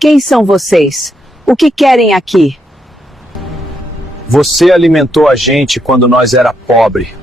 Quem são vocês? O que querem aqui? Você alimentou a gente quando nós era pobre.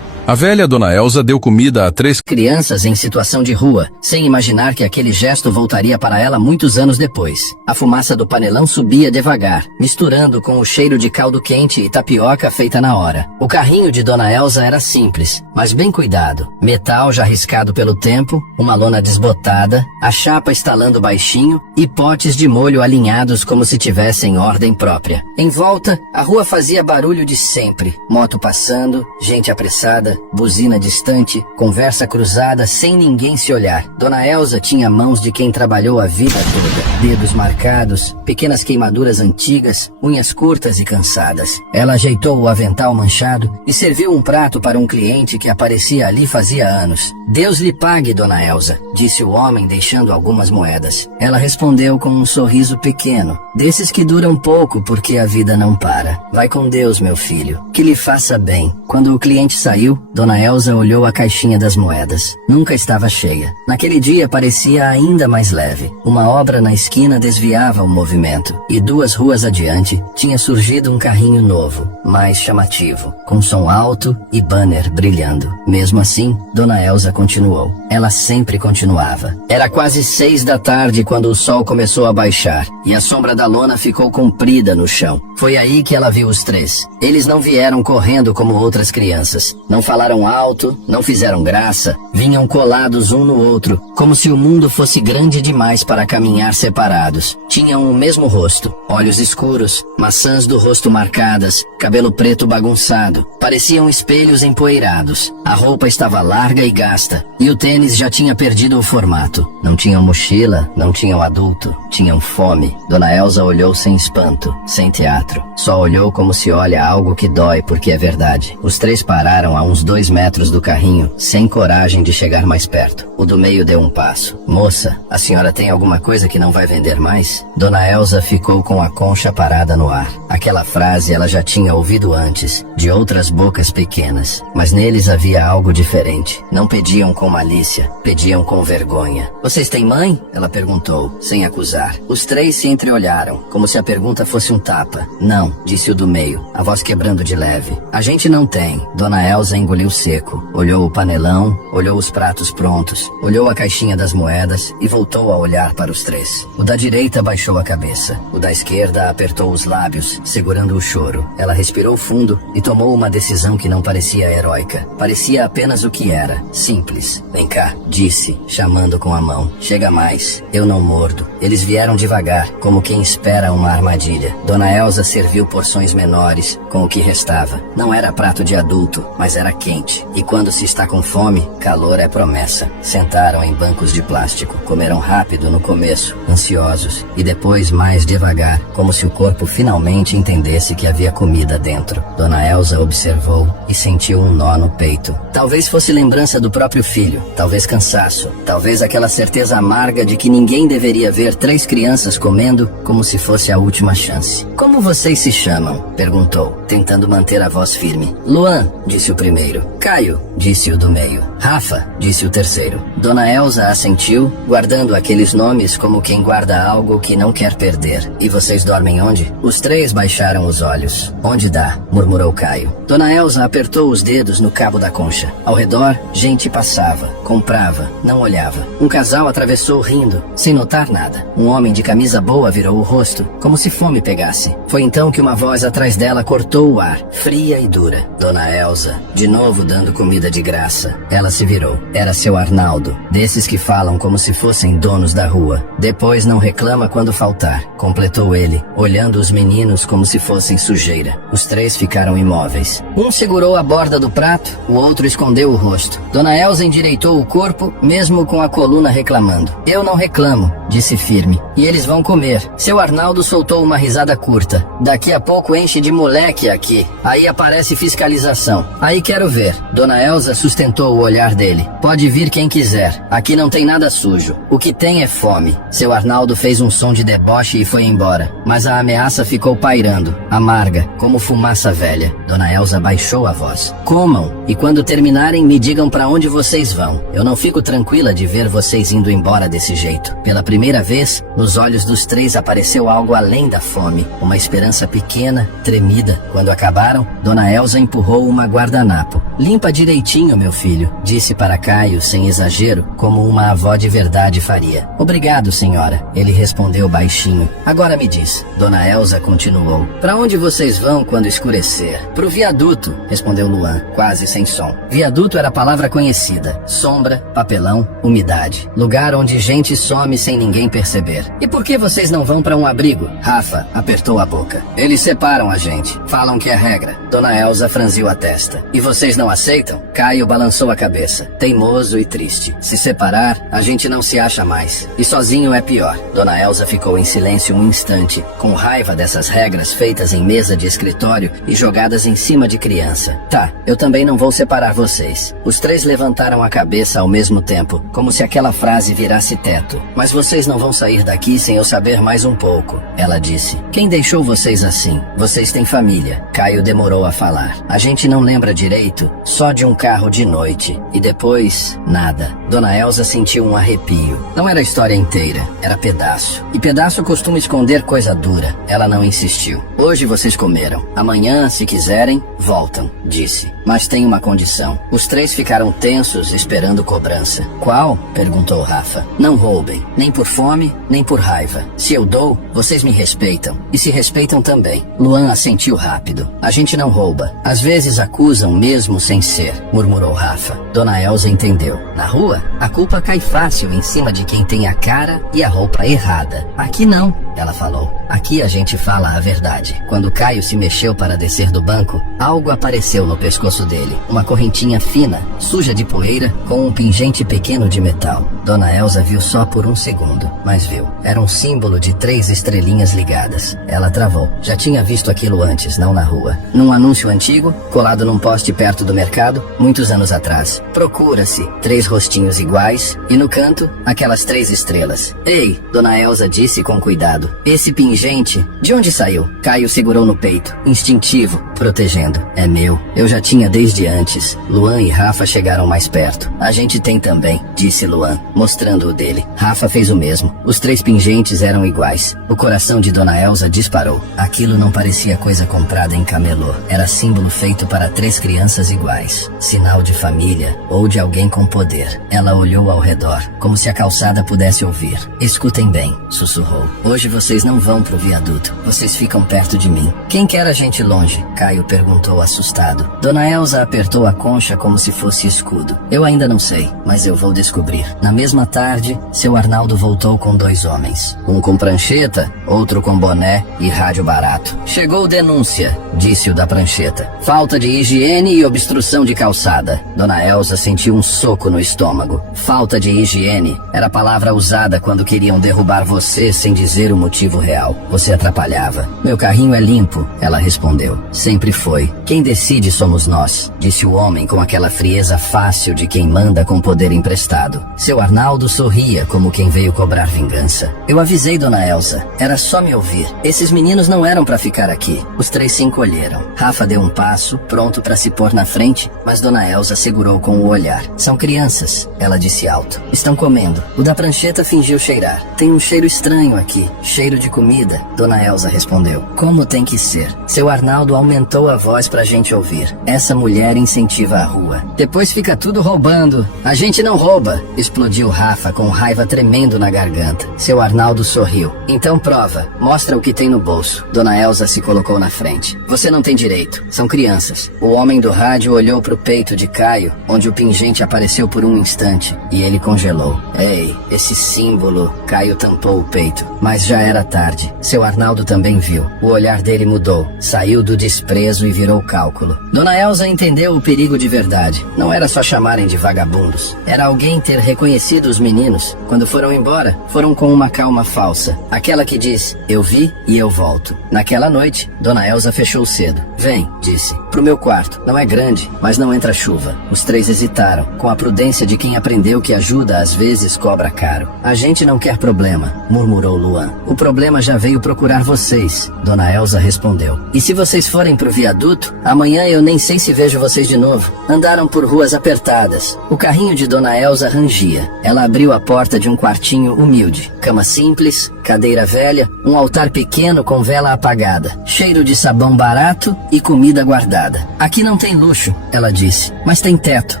A velha Dona Elsa deu comida a 3 crianças em situação de rua, sem imaginar que aquele gesto voltaria para ela muitos anos depois. A fumaça do panelão subia devagar, misturando com o cheiro de caldo quente e tapioca feita na hora. O carrinho de Dona Elsa era simples, mas bem cuidado. Metal já riscado pelo tempo, uma lona desbotada, a chapa estalando baixinho e potes de molho alinhados como se tivessem ordem própria. Em volta, a rua fazia barulho de sempre. Moto passando, gente apressada, buzina distante, conversa cruzada sem ninguém se olhar. Dona Elsa tinha mãos de quem trabalhou a vida toda. Dedos marcados, pequenas queimaduras antigas, unhas curtas e cansadas. Ela ajeitou o avental manchado e serviu um prato para um cliente que aparecia ali fazia anos. Deus lhe pague, Dona Elsa, disse o homem deixando algumas moedas. Ela respondeu com um sorriso pequeno, desses que duram pouco porque a vida não para. Vai com Deus, meu filho, que lhe faça bem. Quando o cliente saiu, Dona Elsa olhou a caixinha das moedas. Nunca estava cheia. Naquele dia parecia ainda mais leve. Uma obra na esquina desviava o movimento. E 2 ruas adiante tinha surgido um carrinho novo, mais chamativo, com som alto e banner brilhando. Mesmo assim, Dona Elsa continuou. Ela sempre continuava. Era quase 6 da tarde quando o sol começou a baixar e a sombra da lona ficou comprida no chão. Foi aí que ela viu os 3. Eles não vieram correndo como outras crianças. Não falaram alto, não fizeram graça, vinham colados um no outro, como se o mundo fosse grande demais para caminhar separados. Tinham o mesmo rosto, olhos escuros, maçãs do rosto marcadas, cabelo preto bagunçado. Pareciam espelhos empoeirados. A roupa estava larga e gasta, e o tênis já tinha perdido o formato. Não tinham mochila, não tinham adulto, tinham fome. Dona Elsa olhou sem espanto, sem teatro. Só olhou como se olha algo que dói porque é verdade. Os 3 pararam a uns 2 metros do carrinho, sem coragem de chegar mais perto. O do meio deu um passo. Moça, a senhora tem alguma coisa que não vai vender mais? Dona Elsa ficou com a concha parada no ar. Aquela frase ela já tinha ouvido antes, de outras bocas pequenas, mas neles havia algo diferente. Não pediam com malícia, pediam com vergonha. Vocês têm mãe? Ela perguntou, sem acusar. Os 3 se entreolharam, como se a pergunta fosse um tapa. Não, disse o do meio, a voz quebrando de leve. A gente não tem. Dona Elsa engoliu seco, olhou o panelão, olhou os pratos prontos, olhou a caixinha das moedas e voltou a olhar para os 3. O da direita baixou a cabeça, o da esquerda apertou os lábios, segurando o choro. Ela respirou fundo e tomou uma decisão que não parecia heróica. Parecia apenas o que era, simples. Vem cá, disse, chamando com a mão. Chega mais, eu não mordo. Eles vieram devagar, como quem espera uma armadilha. Dona Elsa serviu porções menores, com o que restava. Não era prato de adulto, mas era quente. E quando se está com fome, calor é promessa. Sentaram em bancos de plástico. Comeram rápido no começo, ansiosos, e depois mais devagar, como se o corpo finalmente entendesse que havia comida dentro. Dona Elsa observou e sentiu um nó no peito. Talvez fosse lembrança do próprio filho, talvez cansaço, talvez aquela certeza amarga de que ninguém deveria ver 3 crianças comendo como se fosse a última chance. Como vocês se chamam? Perguntou, tentando manter a voz firme. Luan, disse o primeiro. Caio, disse o do meio. Rafa, disse o terceiro. Dona Elsa assentiu, guardando aqueles nomes como quem guarda algo que não quer perder. E vocês dormem onde? Os 3 baixaram os olhos. Onde dá? Murmurou Caio. Dona Elsa apertou os dedos no cabo da concha. Ao redor, gente passava, comprava, não olhava. Um casal atravessou rindo, sem notar nada. Um homem de camisa boa virou o rosto, como se fome pegasse. Foi então que uma voz atrás dela cortou o ar, fria e dura. Dona Elsa, de novo dando comida de graça. Ela se virou. Era seu Arnaldo, desses que falam como se fossem donos da rua. Depois não reclama quando faltar, completou ele, olhando os meninos como se fossem sujeira. Os 3 ficaram imóveis. Um segurou a borda do prato, o outro escondeu o rosto. Dona Elsa endireitou o corpo, mesmo com a coluna reclamando. Eu não reclamo, disse firme. E eles vão comer. Seu Arnaldo soltou uma risada curta. Daqui a pouco enche de moleque aqui. Aí aparece fiscalização. Aí quero ver. Dona Elsa sustentou o olhar dele. Pode vir quem quiser. quiser. Aqui não tem nada sujo. O que tem é fome. Seu Arnaldo fez um som de deboche e foi embora. Mas a ameaça ficou pairando, amarga, como fumaça velha. Dona Elsa baixou a voz. Comam, e quando terminarem me digam para onde vocês vão. Eu não fico tranquila de ver vocês indo embora desse jeito. Pela primeira vez, nos olhos dos três apareceu algo além da fome. Uma esperança pequena, tremida. Quando acabaram, Dona Elsa empurrou uma guardanapo. Limpa direitinho, meu filho, disse para Caio sem exagero, como uma avó de verdade faria. Obrigado, senhora, ele respondeu baixinho. Agora me diz. Dona Elsa continuou. Para onde vocês vão quando escurecer? Pro viaduto, respondeu Luan, quase sem som. Viaduto era a palavra conhecida. Sombra, papelão, umidade. Lugar onde gente some sem ninguém perceber. E por que vocês não vão para um abrigo? Rafa apertou a boca. Eles separam a gente. Falam que é regra. Dona Elsa franziu a testa. E vocês não aceitam? Caio balançou a cabeça. Teimoso e triste. Se separar, a gente não se acha mais. E sozinho é pior. Dona Elsa ficou em silêncio um instante, com raiva dessas regras feitas em mesa de escritório e jogadas em cima de criança. Tá, eu também não vou separar vocês. Os três levantaram a cabeça ao mesmo tempo, como se aquela frase virasse teto. Mas vocês não vão sair daqui sem eu saber mais um pouco, ela disse. Quem deixou vocês assim? Vocês têm família. Caio demorou a falar. A gente não lembra direito, só de um carro de noite. E depois, nada. Dona Elsa sentiu um arrepio. Não era a história inteira, era pedaço. E pedaço costuma esconder coisa dura. Ela não insistiu. Hoje vocês comeram. Amanhã, se quiserem, voltam, disse. Mas tem uma condição. Os três ficaram tensos esperando cobrança. Qual? Perguntou Rafa. Não roubem, nem por fome, nem por raiva. Se eu dou, vocês me respeitam. E se respeitam também. Luan assentiu rápido. A gente não rouba. Às vezes acusam mesmo sem ser, murmurou Rafa. Dona Elsa entendeu. Na rua, a culpa cai fácil em cima de quem tem a cara e a roupa errada. Aqui não, ela falou. Aqui a gente fala a verdade. Quando Caio se mexeu para descer do banco, algo apareceu no pescoço dele. Uma correntinha fina, suja de poeira, com um pingente pequeno de metal. Dona Elsa viu só por um segundo, mas viu. Era um símbolo de 3 estrelinhas ligadas. Ela travou. Já tinha visto aquilo antes, não na rua. Num anúncio antigo, colado num poste perto do mercado, muitos anos atrás. Procura-se 3 rostinhos iguais e no canto, aquelas 3 estrelas. Ei, Dona Elsa disse com cuidado. Esse pingente, de onde saiu? Caio segurou no peito, instintivo, protegendo. É meu. Eu já tinha desde antes. Luan e Rafa chegaram mais perto. A gente tem também, disse Luan, mostrando o dele. Rafa fez o mesmo. Os 3 pingentes eram iguais. O coração de Dona Elsa disparou. Aquilo não parecia coisa comprada em camelô. Era símbolo feito para 3 crianças iguais. Sinal de família ou de alguém com poder. Ela olhou ao redor, como se a calçada pudesse ouvir. Escutem bem, sussurrou. Hoje vocês não vão pro viaduto. Vocês ficam perto de mim. Quem quer a gente longe? Caio perguntou assustado. Dona Elsa apertou a concha como se fosse escudo. Eu ainda não sei, mas eu vou descobrir. Na mesma tarde, seu Arnaldo voltou com 2 homens. Um com prancheta, outro com boné e rádio barato. Chegou denúncia, disse o da prancheta. Falta de higiene e obstrução de calçada. Dona Elsa sentiu um soco no estômago. Falta de higiene era a palavra usada quando queriam derrubar você sem dizer o motivo real. Você atrapalhava. Meu carrinho é limpo, ela respondeu. Sempre foi. Quem decide somos nós, disse o homem com aquela frieza fácil de quem manda com poder emprestado. Seu Arnaldo sorria como quem veio cobrar vingança. Eu avisei Dona Elsa. Era só me ouvir. Esses meninos não eram para ficar aqui. Os 3 se encolheram. Rafa deu um passo, pronto para se pôr na frente, mas Dona Elsa segurou com o olhar. São crianças, ela disse alto. Estão comendo. O da prancheta fingiu cheirar. Tem um cheiro estranho aqui. Cheiro de comida, Dona Elsa respondeu. Como tem que ser? Seu Arnaldo aumentou a voz pra gente ouvir. Essa mulher incentiva a rua. Depois fica tudo roubando. A gente não rouba, explodiu Rafa com raiva tremendo na garganta. Seu Arnaldo sorriu. Então prova. Mostra o que tem no bolso. Dona Elsa se colocou na frente. Você não tem direito. São crianças. O homem do rádio olhou pro peito de Caio, onde o pingente apareceu por um instante, e ele congelou. Ei, esse símbolo. Caio tampou o peito. Mas já era tarde. Seu Arnaldo também viu. O olhar dele mudou. Saiu do desprezo e virou cálculo. Dona Elsa entendeu o perigo de verdade. Não era só chamarem de vagabundos. Era alguém ter reconhecido os meninos. Quando foram embora, foram com uma calma falsa. Aquela que diz, eu vi e eu volto. Naquela noite, Dona Elsa fechou cedo. Vem, disse. Pro meu quarto. Não é grande, mas não entra chuva. Os três hesitaram, com a prudência de quem aprendeu que ajuda às vezes cobra caro. A gente não quer problema, murmurou Luan. O problema já veio procurar vocês, Dona Elza respondeu. E se vocês forem pro viaduto, amanhã eu nem sei se vejo vocês de novo. Andaram por ruas apertadas. O carrinho de Dona Elza rangia. Ela abriu a porta de um quartinho humilde. Cama simples, cadeira velha, um altar pequeno com vela apagada, cheiro de sabão barato e comida guardada. Aqui não tem luxo, ela disse, mas tem teto.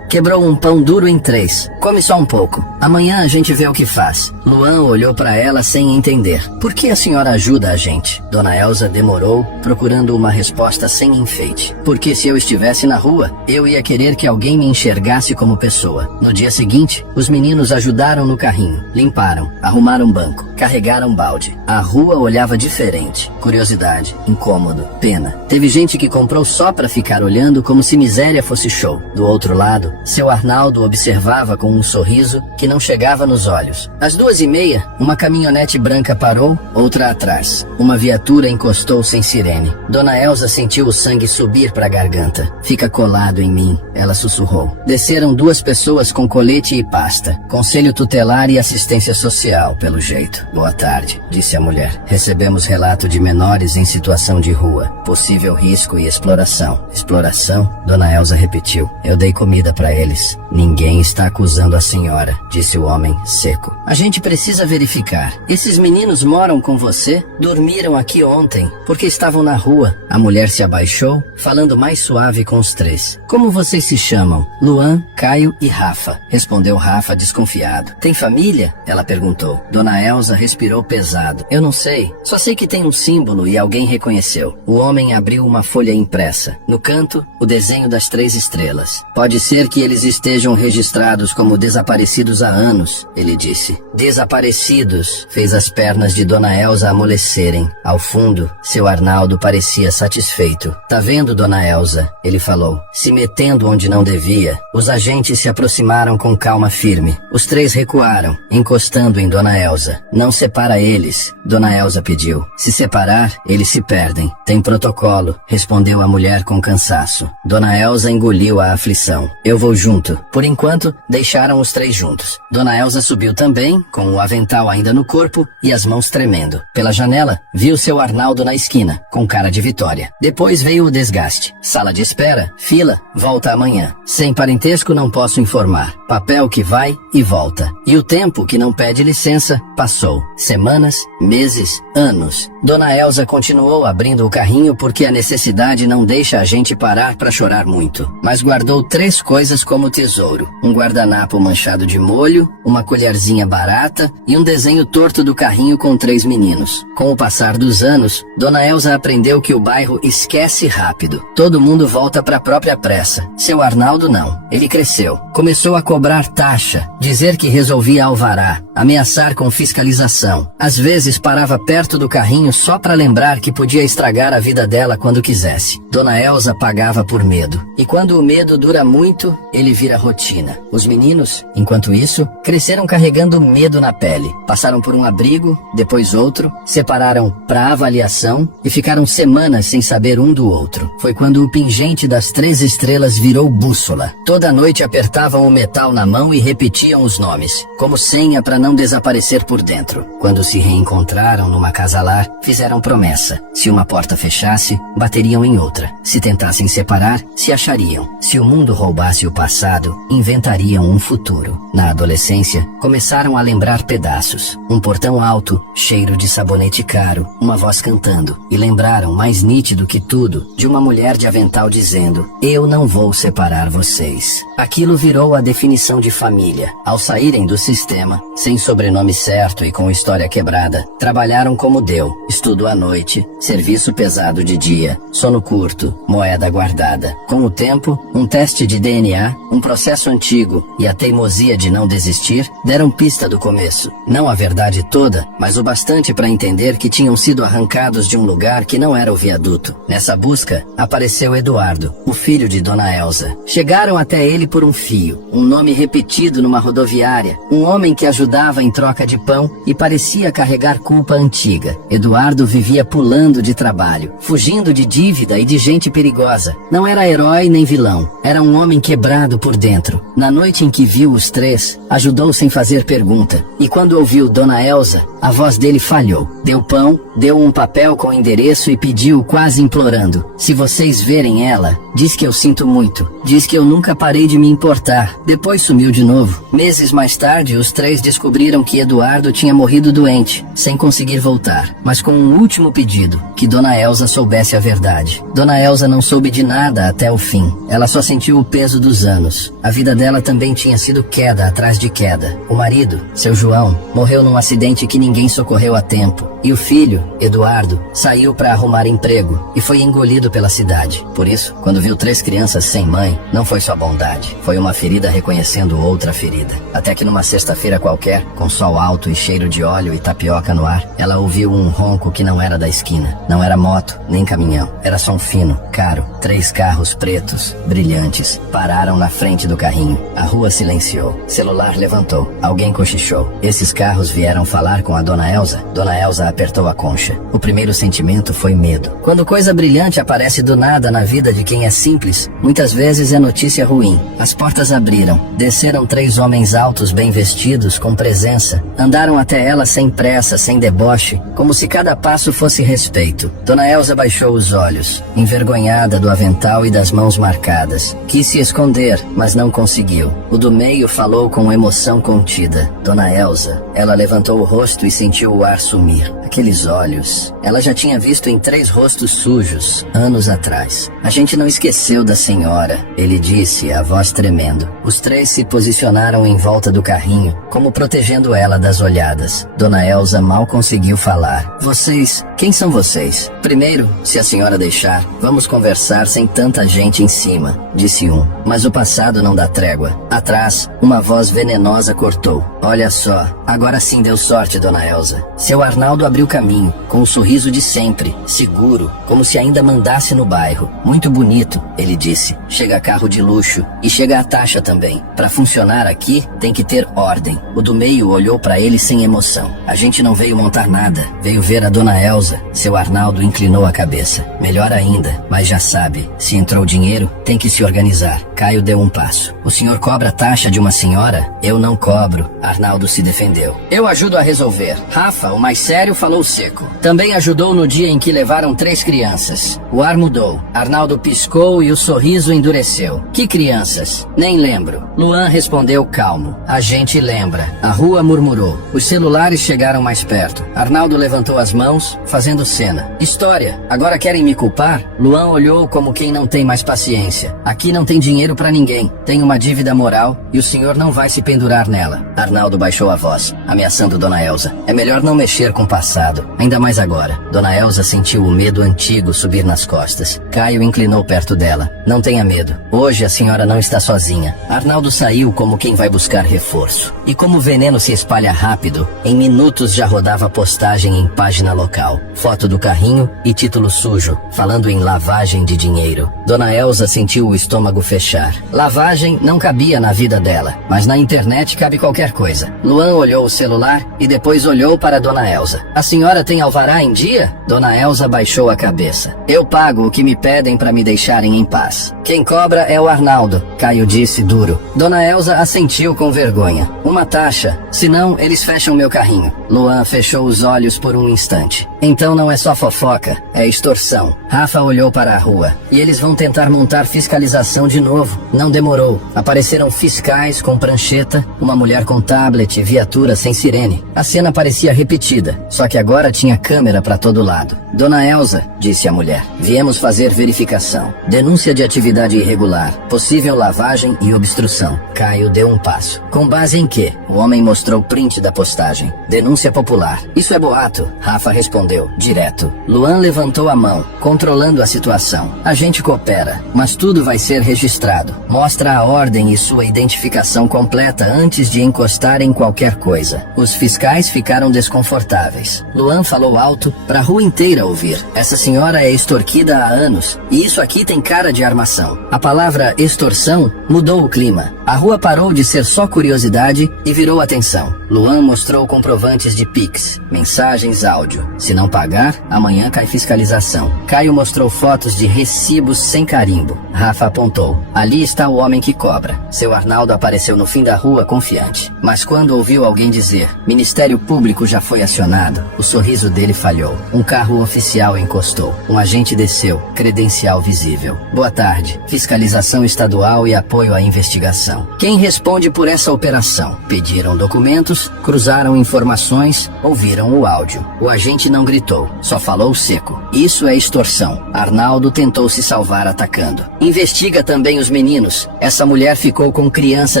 Quebrou um pão duro em 3. Come só um pouco. Amanhã a gente vê o que faz. Luan olhou para ela sem entender. Por que a senhora ajuda a gente? Dona Elza demorou, procurando uma resposta sem enfeite. Porque se eu estivesse na rua, eu ia querer que alguém me enxergasse como pessoa. No dia seguinte, os meninos ajudaram no carrinho, limparam, arrumaram banco, carregaram balde. A rua olhava diferente. Curiosidade, incômodo, pena. Teve gente que comprou só para ficar olhando como se miséria fosse show. Do outro lado, seu Arnaldo observava com um sorriso que não chegava nos olhos. Às 2:30, uma caminhonete branca parou, outra atrás. Uma viatura encostou sem sirene. Dona Elza sentiu o sangue subir para a garganta. Fica colado em mim, ela sussurrou. Desceram 2 pessoas com colete e pasta. Conselho tutelar e assistência social, pelo jeito. Boa tarde, disse a mulher. Recebemos relato de menores em situação de rua. Possível risco e exploração. Exploração? Dona Elza repetiu. Eu dei comida para eles. Ninguém está acusando a senhora, disse o homem, seco. A gente precisa verificar. Esses meninos moram com você? Dormiram aqui ontem, porque estavam na rua. A mulher se abaixou, falando mais suave com os 3. Como vocês se chamam? Luan, Caio e Rafa, respondeu Rafa desconfiado. Tem família? Ela perguntou. Dona Elza respirou pesado. Eu não sei, só sei que tem um símbolo e alguém reconheceu. O homem abriu uma folha impressa. No canto, o desenho das 3 estrelas. Pode ser que eles estejam registrados como desaparecidos há anos, ele disse. Desaparecidos, fez as pernas de Dona Elza amolecerem. Ao fundo, seu Arnaldo parecia satisfeito. Tá vendo, Dona Elza? Ele falou, se metendo onde não devia. Os agentes se aproximaram com calma firme. Os 3 recuaram, encostando em Dona Elza. Não separa eles, Dona Elza pediu. Se separar, eles se perdem. Tem protocolo, respondeu a mulher com cansaço. Dona Elza engoliu a aflição. Eu vou junto. Por enquanto, deixaram os 3 juntos. Dona Elza subiu também, com o avental ainda no corpo e as mãos tremendo. Pela janela, viu seu Arnaldo na esquina, com cara de vitória. Depois veio o desgaste. Sala de espera, fila, volta amanhã. Sem parentesco não posso informar. Papel que vai e volta. E o tempo que não pede licença passou. Semanas, meses, anos. Dona Elza continuou abrindo o carrinho porque a necessidade não deixa a gente parar para chorar muito. Mas guardou 3 coisas como tesouro. Um guardanapo manchado de molho, uma colherzinha barata e um desenho torto do carrinho com 3 meninos. Com o passar dos anos, Dona Elza aprendeu que o bairro esquece rápido. Todo mundo volta para a própria pressa. Seu Arnaldo não. Ele cresceu. Começou a cobrar taxa, dizer que resolvia alvará, ameaçar com fiscalização. Às vezes parava perto do carrinho só para lembrar que podia estragar a vida dela quando quisesse. Dona Elza pagava por medo. E quando o medo dura muito, ele vira rotina. Os meninos, enquanto isso, cresceram carregando medo na pele. Passaram por um abrigo, depois outro, separaram para avaliação e ficaram semanas sem saber um do outro. Foi quando o pingente das 3 estrelas virou bússola. Toda noite apertavam o metal na mão e repetiam os nomes, como senha para não desaparecer por dentro. Quando se reencontraram numa casa-lar, fizeram promessa. Se uma porta fechasse, bateriam em outra. Se tentassem separar, se achariam. Se o mundo roubasse o passado, inventariam um futuro. Na adolescência, começaram a lembrar pedaços. Um portão alto, cheiro de sabonete caro, uma voz cantando. E lembraram, mais nítido que tudo, de uma mulher de avental dizendo: eu não vou separar vocês. Aquilo virou a definição de família. Ao saírem do sistema, sem sobrenome certo e com história quebrada, trabalharam como deu. Estudo à noite, serviço pesado de dia, sono curto, moeda guardada. Com o tempo, um teste de DNA, um processo antigo e a teimosia de não desistir deram pista do começo. Não a verdade toda, mas o bastante para entender que tinham sido arrancados de um lugar que não era o viaduto. Nessa busca, apareceu Eduardo, o filho de Dona Elza. Chegaram até ele por um fio, um nome repetido numa rodoviária, um homem que ajudava em troca de pão e parecia parecia carregar culpa antiga. Eduardo vivia pulando de trabalho, fugindo de dívida e de gente perigosa. Não era herói nem vilão, era um homem quebrado por dentro. Na noite em que viu os três, ajudou sem fazer pergunta. E quando ouviu Dona Elza, a voz dele falhou. Deu pão, deu um papel com endereço e pediu, quase implorando: se vocês verem ela, diz que eu sinto muito. Diz que eu nunca parei de me importar. Depois sumiu de novo. Meses mais tarde, os três descobriram que Eduardo tinha morrido doente, sem conseguir voltar, mas com um último pedido: que Dona Elza soubesse a verdade. Dona Elza não soube de nada até o fim. Ela só sentiu o peso dos anos. A vida dela também tinha sido queda atrás de queda. O marido, seu João, morreu num acidente que ninguém socorreu a tempo. E o filho, Eduardo, saiu para arrumar emprego e foi engolido pela cidade. Por isso, quando viu três crianças sem mãe, não foi só bondade. Foi uma ferida reconhecendo outra ferida. Até que numa sexta-feira qualquer, com sol alto e cheiro de óleo e tapioca no ar, ela ouviu um ronco que não era da esquina. Não era moto, nem caminhão. Era som fino, caro. 3 carros pretos, brilhantes, pararam na frente do carrinho. A rua silenciou. Celular levantou. Alguém cochichou. Esses carros vieram falar com a Dona Elza. Dona Elza apertou a concha. O primeiro sentimento foi medo. Quando coisa brilhante aparece do nada na vida de quem é simples, muitas vezes é notícia ruim. As portas abriram. Desceram 3 homens altos, bem vestidos, com presença. Andaram até ela sem pressa, sem deboche, como se cada passo fosse respeito. Dona Elza baixou os olhos, envergonhada do avental e das mãos marcadas. Quis se esconder, mas não conseguiu. O do meio falou com emoção contida. Dona Elza. Ela levantou o rosto e sentiu o ar sumir. Aqueles olhos. Ela já tinha visto em 3 rostos sujos, anos atrás. A gente não esqueceu da senhora, ele disse, a voz tremendo. Os 3 se posicionaram em volta do carrinho, como protegendo ela das olhadas. Dona Elza mal conseguiu falar. Vocês, quem são vocês? Primeiro, se a senhora deixar, vamos conversar sem tanta gente em cima, disse um. Mas o passado não dá trégua. Atrás, uma voz venenosa cortou. Olha só, agora sim deu sorte, Dona Elza. Seu Arnaldo abriu caminho, com um sorriso de sempre, seguro, como se ainda mandasse no bairro. Muito bonito, ele disse. Chega carro de luxo, e chega a taxa também. Para funcionar aqui, tem que ter ordem. O do meio olhou para ele sem emoção. A gente não veio montar nada, veio ver a Dona Elza. Seu Arnaldo inclinou a cabeça. Melhor ainda, mas já sabe, se entrou dinheiro, tem que se organizar. Caio deu um passo. O senhor cobra taxa de uma senhora? Eu não cobro. Arnaldo se defendeu. Eu ajudo a resolver. Rafa, o mais sério, falou seco. Também ajudou no dia em que levaram 3 crianças. O ar mudou. Arnaldo piscou e o sorriso endureceu. Que crianças? Nem lembro. Luan respondeu calmo. A gente lembra. A rua murmurou. Os celulares chegaram mais perto. Arnaldo levantou as mãos, fazendo cena. História. Agora querem me culpar? Luan olhou como quem não tem mais paciência. Aqui não tem dinheiro pra ninguém. Tem uma dívida moral e o senhor não vai se pendurar nela. Arnaldo baixou a voz, ameaçando Dona Elza. É melhor não mexer com o passado, ainda mais agora. Dona Elza sentiu o medo antigo subir nas costas. Caio inclinou perto dela. Não tenha medo. Hoje a senhora não está sozinha. Arnaldo saiu como quem vai buscar reforço. E como o veneno se espalha rápido, em minutos já rodava postagem em página local. Foto do carrinho e título sujo, falando em lavagem de dinheiro. Dona Elza sentiu o estômago fechar. Lavagem não cabia na vida dela, mas na internet cabe qualquer coisa. Luan olhou o celular e depois olhou para Dona Elza. A senhora tem alvará em dia? Dona Elza baixou a cabeça. Eu pago o que me pedem para me deixarem em paz. Quem cobra é o Arnaldo, Caio disse duro. Dona Elza assentiu com vergonha. Uma taxa, senão eles fecham meu carrinho. Luan fechou os olhos por um instante. Então não é só fofoca, é extorsão. Rafa olhou para a rua. E eles vão tentar montar fiscalização de novo. Não demorou. Apareceram fiscais com prancheta, uma mulher com tablet e viatura sem sirene. A cena parecia repetida, só que agora tinha câmera para todo lado. Dona Elza, disse a mulher, viemos fazer verificação. Denúncia de atividade irregular, possível lavagem e obstrução. Caio deu um passo. Com base em quê? O homem mostrou print da postagem. Denúncia popular. Isso é boato. Rafa respondeu, direto. Luan levantou a mão, controlando a situação. A gente coopera, mas tudo vai ser registrado. Mostra a ordem ordem e sua identificação completa antes de encostar em qualquer coisa. Os fiscais ficaram desconfortáveis. Luan falou alto para a rua inteira ouvir. Essa senhora é extorquida há anos, e isso aqui tem cara de armação. A palavra extorsão mudou o clima. A rua parou de ser só curiosidade e virou atenção. Luan mostrou comprovantes de Pix, mensagens áudio. Se não pagar, amanhã cai fiscalização. Caio mostrou fotos de recibos sem carimbo. Rafa apontou. Ali está o homem que cobra. Seu Arnaldo apareceu no fim da rua confiante. Mas quando ouviu alguém dizer, Ministério Público já foi acionado, o sorriso dele falhou. Um carro oficial encostou. Um agente desceu, credencial visível. Boa tarde. Fiscalização estadual e apoio à investigação. Quem responde por essa operação? Pediram documentos, cruzaram informações, ouviram o áudio. O agente não gritou, só falou seco. Isso é extorsão. Arnaldo tentou se salvar atacando. Investiga também os meninos. Essa mulher ficou com criança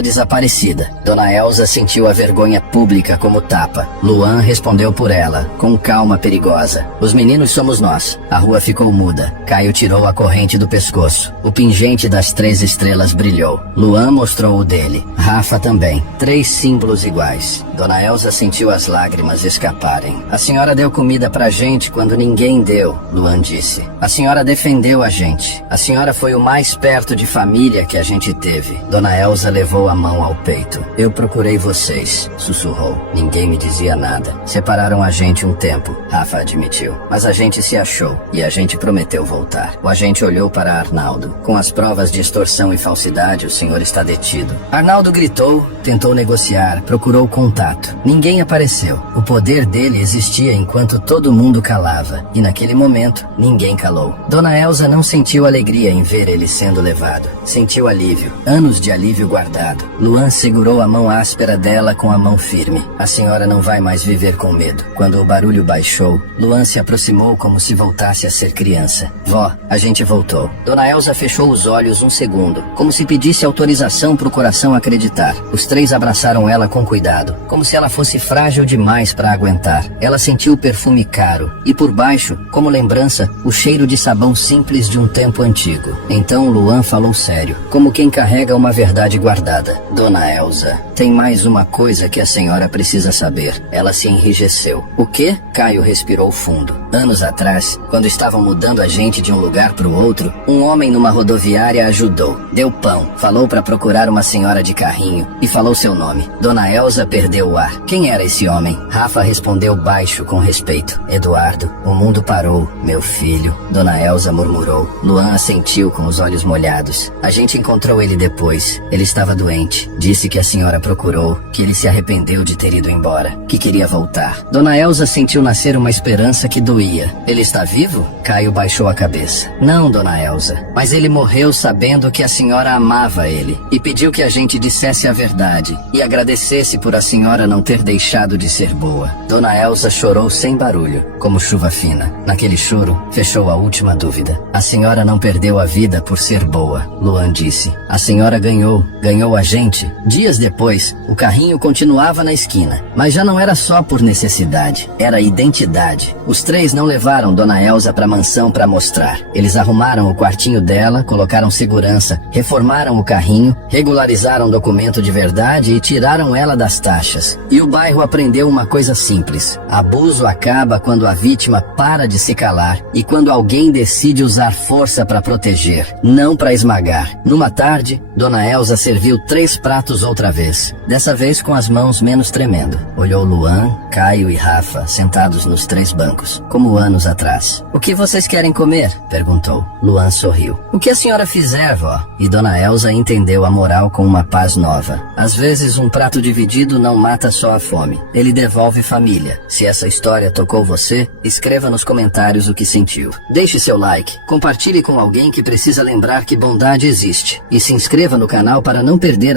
desaparecida. Dona Elza sentiu a vergonha pública como tapa. Luan respondeu por ela, com calma perigosa. Os meninos somos nós. A rua ficou muda. Caio tirou a corrente do pescoço. O pingente das 3 estrelas brilhou. Luan mostrou o dele. Rafa também. 3 símbolos iguais. Dona Elza sentiu as lágrimas escaparem. A senhora deu comida pra gente quando ninguém deu, Luan disse. A senhora defendeu a gente. A senhora foi o mais perto de família que a gente teve. Dona Elza levou a mão ao peito. Eu procurei vocês, sussurrou. Ninguém me dizia nada. Separaram a gente um tempo, Rafa admitiu. Mas a gente se achou e a gente prometeu voltar. O agente olhou para Arnaldo. Com as provas de extorsão e falsidade, o senhor está detido. Arnaldo gritou, tentou negociar, procurou contato. Ninguém apareceu. O poder dele existia enquanto todo mundo calava. E naquele momento, ninguém calou. Dona Elza não sentiu alegria em ver ele sendo levado. Sentiu alívio. Anos de alívio guardado. Luan segurou a mão áspera dela com a mão firme. A senhora não vai mais viver com medo. Quando o barulho baixou, Luan se aproximou como se voltasse a ser criança. Vó, a gente voltou. Dona Elza fechou os olhos um segundo, como se pedisse autorização para o coração acreditar. Os 3 abraçaram ela com cuidado, como se ela fosse frágil demais para aguentar. Ela sentiu o perfume caro e por baixo, como lembrança, o cheiro de sabão simples de um tempo antigo. Então Luan falou sério, como quem carrega uma verdade guardada. Dona Elza, tem mais uma coisa que a senhora precisa saber. Ela se enrijeceu. O quê? Caio respirou fundo. Anos atrás, quando estavam mudando a gente de um lugar para o outro, um homem numa rodoviária ajudou. Deu pão, falou para procurar uma senhora de carrinho e falou seu nome. Dona Elza perdeu o ar. Quem era esse homem? Rafa respondeu baixo com respeito. Eduardo. O mundo parou, meu filho. Dona Elza murmurou. Luan assentiu com os olhos molhados. A gente encontrou ele depois. Ele estava doente. Disse que a senhora procurou, que ele se arrependeu de ter ido embora, que queria voltar. Dona Elza sentiu nascer uma esperança que doía. Ele está vivo? Caio baixou a cabeça. Não, Dona Elza. Mas ele morreu sabendo que a senhora amava ele e pediu que a gente dissesse a verdade e agradecesse por a senhora não ter deixado de ser boa. Dona Elza chorou sem barulho, como chuva fina. Naquele choro, fechou a última dúvida. A senhora não perdeu a vida por ser boa, Luan disse. A senhora ganhou a gente. Dias depois, o carrinho continuava na esquina, mas já não era só por necessidade, era identidade. Os 3 não levaram Dona Elza para a mansão para mostrar. Eles arrumaram o quartinho dela, colocaram segurança, reformaram o carrinho, regularizaram o documento de verdade e tiraram ela das taxas. E o bairro aprendeu uma coisa simples. Abuso acaba quando a vítima para de se calar e quando alguém decide usar força para proteger, não para esmagar. Numa tarde, Dona Elza serviu 3 pratos outra vez, dessa vez com as mãos menos tremendo. Olhou Luan, Caio e Rafa sentados nos 3 bancos, como anos atrás. O que vocês querem comer? Perguntou. Luan sorriu. O que a senhora fizer, vó? E Dona Elza entendeu a moral com uma paz nova. Às vezes um prato dividido não mata só a fome, ele devolve família. Se essa história tocou você, escreva nos comentários o que sentiu. Deixe seu like, compartilhe com alguém que precisa lembrar que bondade existe e se inscreva no canal para não perder